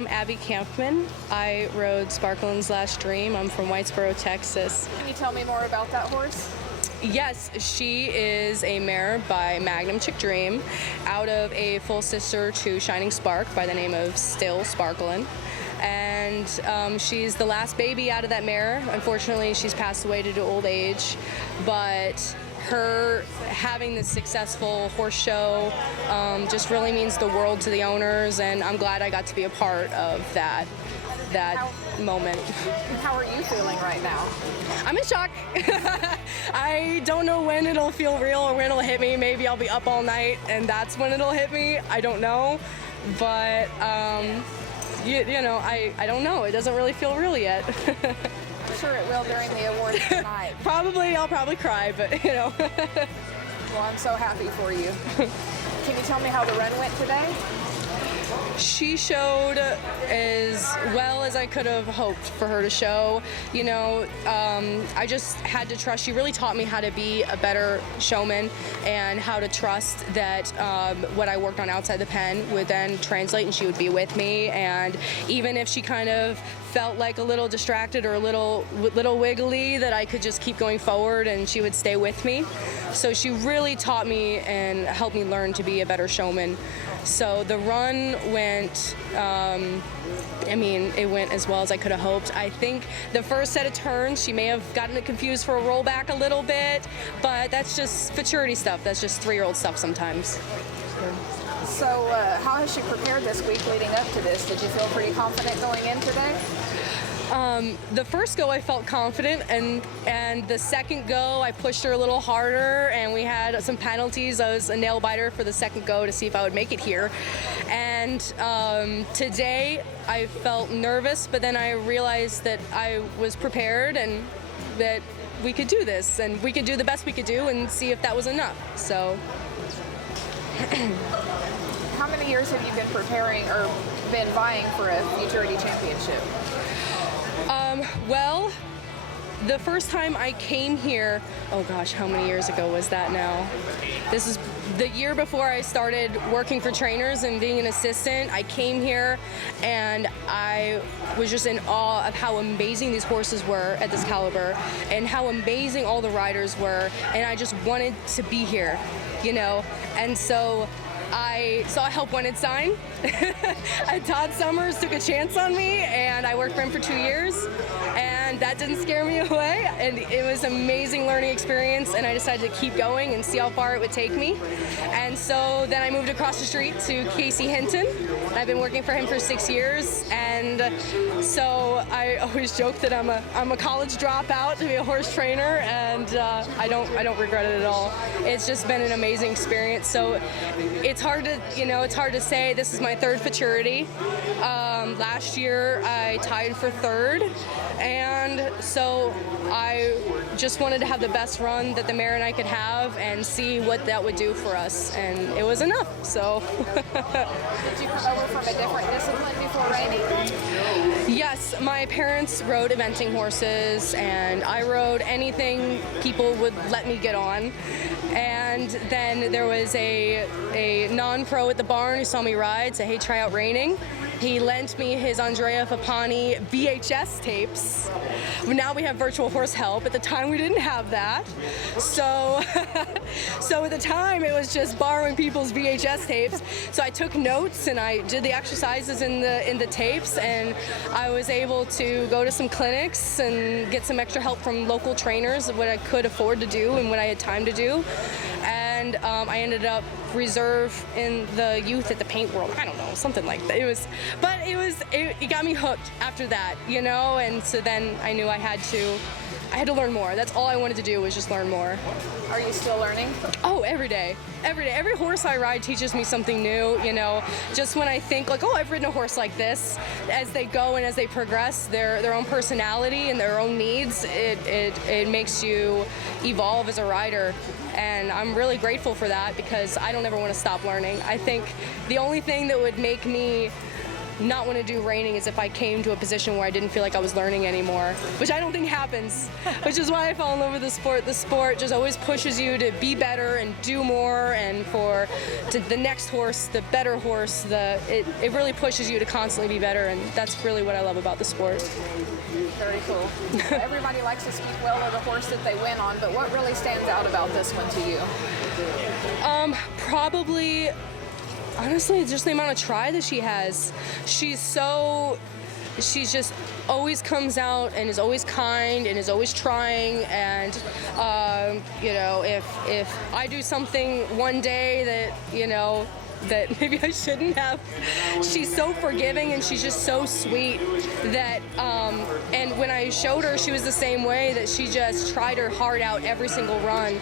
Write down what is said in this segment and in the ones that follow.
I'm Abby Kampmann. I rode Sparklin's Last Dream. I'm from Whitesboro, Texas. Can you tell me more about that horse? Yes, she is a mare by Magnum Chick Dream out of a full sister to Shining Spark by the name of Still Sparklin'. And she's the last baby out of that mare. Unfortunately, she's passed away due to old age, but her having this successful horse show just really means the world to the owners, and I'm glad I got to be a part of that moment. How are you feeling right now? I'm in shock. I don't know when it'll feel real or when it'll hit me. Maybe I'll be up all night and that's when it'll hit me. I don't know, but you know, I don't know. It doesn't really feel real yet. I'm sure it will during the awards tonight. I'll probably cry, but you know. Well, I'm so happy for you. Can you tell me how the run went today? She showed as well as I could have hoped for her to show. You know, I just had to trust. She really taught me how to be a better showman and how to trust that what I worked on outside the pen would then translate and she would be with me. And even if she kind of felt like a little distracted or a little wiggly, that I could just keep going forward and she would stay with me. So she really taught me and helped me learn to be a better showman. So the run went, it went as well as I could have hoped. I think the first set of turns, she may have gotten it confused for a rollback a little bit, but that's just Futurity stuff. That's just 3-year-old stuff sometimes. So how has she prepared this week leading up to this? Did you feel pretty confident going in today? The first go I felt confident, and the second go I pushed her a little harder, and we had some penalties. I was a nail biter for the second go to see if I would make it here. And today I felt nervous, but then I realized that I was prepared and that we could do this, and we could do the best we could do and see if that was enough. So. How many years have you been preparing or been vying for a Futurity championship? Well, the first time I came here, oh gosh, how many years ago was that now? This is the year before I started working for trainers and being an assistant. I came here and I was just in awe of how amazing these horses were at this caliber and how amazing all the riders were, and I just wanted to be here, you know? And so I saw Help Wanted sign. Todd Summers took a chance on me, and I worked for him for 2 years, and that didn't scare me away, and it was an amazing learning experience, and I decided to keep going and see how far it would take me. And so then I moved across the street to Casey Hinton. I've been working for him for 6 years, and so I always joke that I'm a college dropout to be a horse trainer, and I don't regret it at all. It's just been an amazing experience. So it's hard to say. This is my third Futurity. Last year I tied for third, and so I just wanted to have the best run that the mare and I could have and see what that would do for us, and it was enough. So. Did you come over from a different discipline before riding? Yes, my parents rode eventing horses, and I rode anything people would let me get on. And then there was a non-pro at the barn who saw me ride, said, "Hey, try out reining." He lent me his Andrea Fappani VHS tapes. Now we have virtual horse help. At the time, we didn't have that. So, so at the time, it was just borrowing people's VHS tapes. So I took notes and I did the exercises in the tapes, and I was able to go to some clinics and get some extra help from local trainers, what I could afford to do and what I had time to do. And I ended up reserve in the youth at the Paint World. I don't know, something like that. It got me hooked after that, you know. And so then I knew I had to learn more. That's all I wanted to do, was just learn more. Are you still learning? Oh, every day. Every day. Every horse I ride teaches me something new, you know. Just when I think like, oh, I've ridden a horse like this, as they go and as they progress, their own personality and their own needs, it makes you evolve as a rider. And I'm really grateful for that, because I don't ever want to stop learning. I think the only thing that would make me not want to do reining is if I came to a position where I didn't feel like I was learning anymore, which I don't think happens, which is why I fell in love with the sport. The sport just always pushes you to be better and do more, and to the next horse, the better horse, it really pushes you to constantly be better, and that's really what I love about the sport. Very cool. Everybody likes to speak well of the horse that they win on, but what really stands out about this one to you? Probably, honestly, just the amount of try that she has. She's just always comes out and is always kind and is always trying, and if I do something one day that maybe I shouldn't have, she's so forgiving and she's just so sweet that and when I showed her, she was the same way, that she just tried her heart out every single run.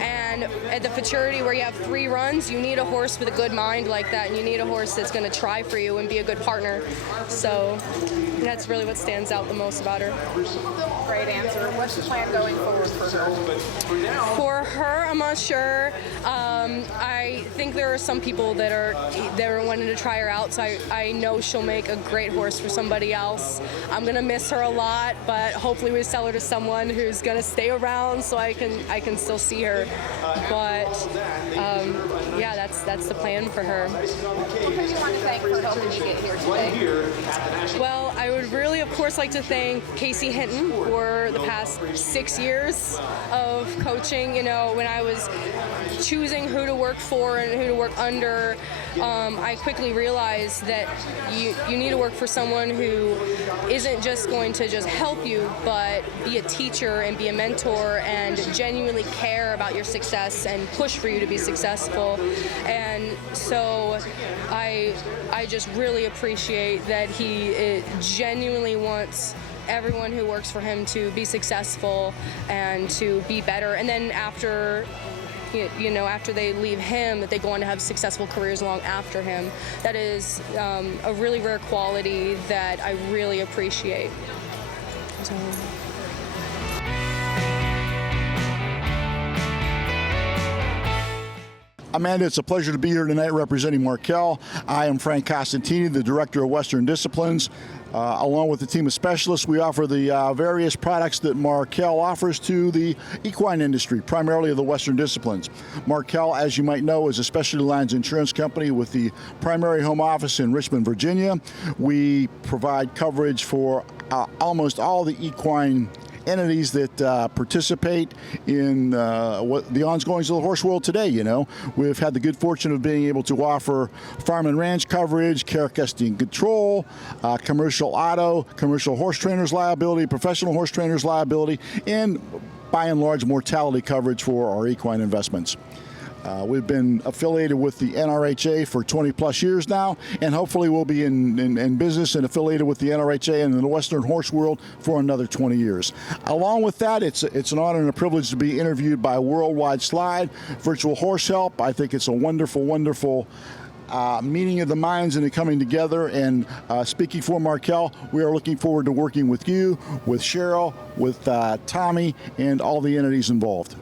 And at the Futurity, where you have 3 runs, you need a horse with a good mind like that, and you need a horse that's going to try for you and be a good partner. So that's really what stands out the most about her. Great answer. What's the plan going forward for her? For her, I'm not sure. I think there are some people that are wanting to try her out, so I know she'll make a great horse for somebody else. I'm gonna miss her a lot, but hopefully we sell her to someone who's gonna stay around so I can still see her. But yeah, that's the plan for her. Who do you want to thank for helping you get here today? Well, I would really, of course, like to thank Casey Hinton for the past 6 years of coaching. When I was choosing who to work for and who to work under, I quickly realized that you need to work for someone who isn't just going to just help you, but be a teacher and be a mentor and genuinely care about your success and push for you to be successful. And so I just really appreciate that he genuinely wants everyone who works for him to be successful and to be better. And then after they leave him, that they go on to have successful careers long after him. That is a really rare quality that I really appreciate. So. Amanda, it's a pleasure to be here tonight representing Markel. I am Frank Costantini, the Director of Western Disciplines. Along with the team of specialists, we offer the various products that Markel offers to the equine industry, primarily of the Western Disciplines. Markel, as you might know, is a specialty lines insurance company with the primary home office in Richmond, Virginia. We provide coverage for almost all the equine entities that participate in what the ongoings of the horse world today. We've had the good fortune of being able to offer farm and ranch coverage, care, custody, and control, commercial auto, commercial horse trainers liability, professional horse trainers liability, and by and large mortality coverage for our equine investments. We've been affiliated with the NRHA for 20 plus years now, and hopefully we'll be in business and affiliated with the NRHA and in the Western horse world for another 20 years. Along with that, it's an honor and a privilege to be interviewed by Worldwide Slide, Virtual Horse Help. I think it's a wonderful, wonderful meeting of the minds and the coming together. And speaking for Markel, we are looking forward to working with you, with Cheryl, with Tommy, and all the entities involved.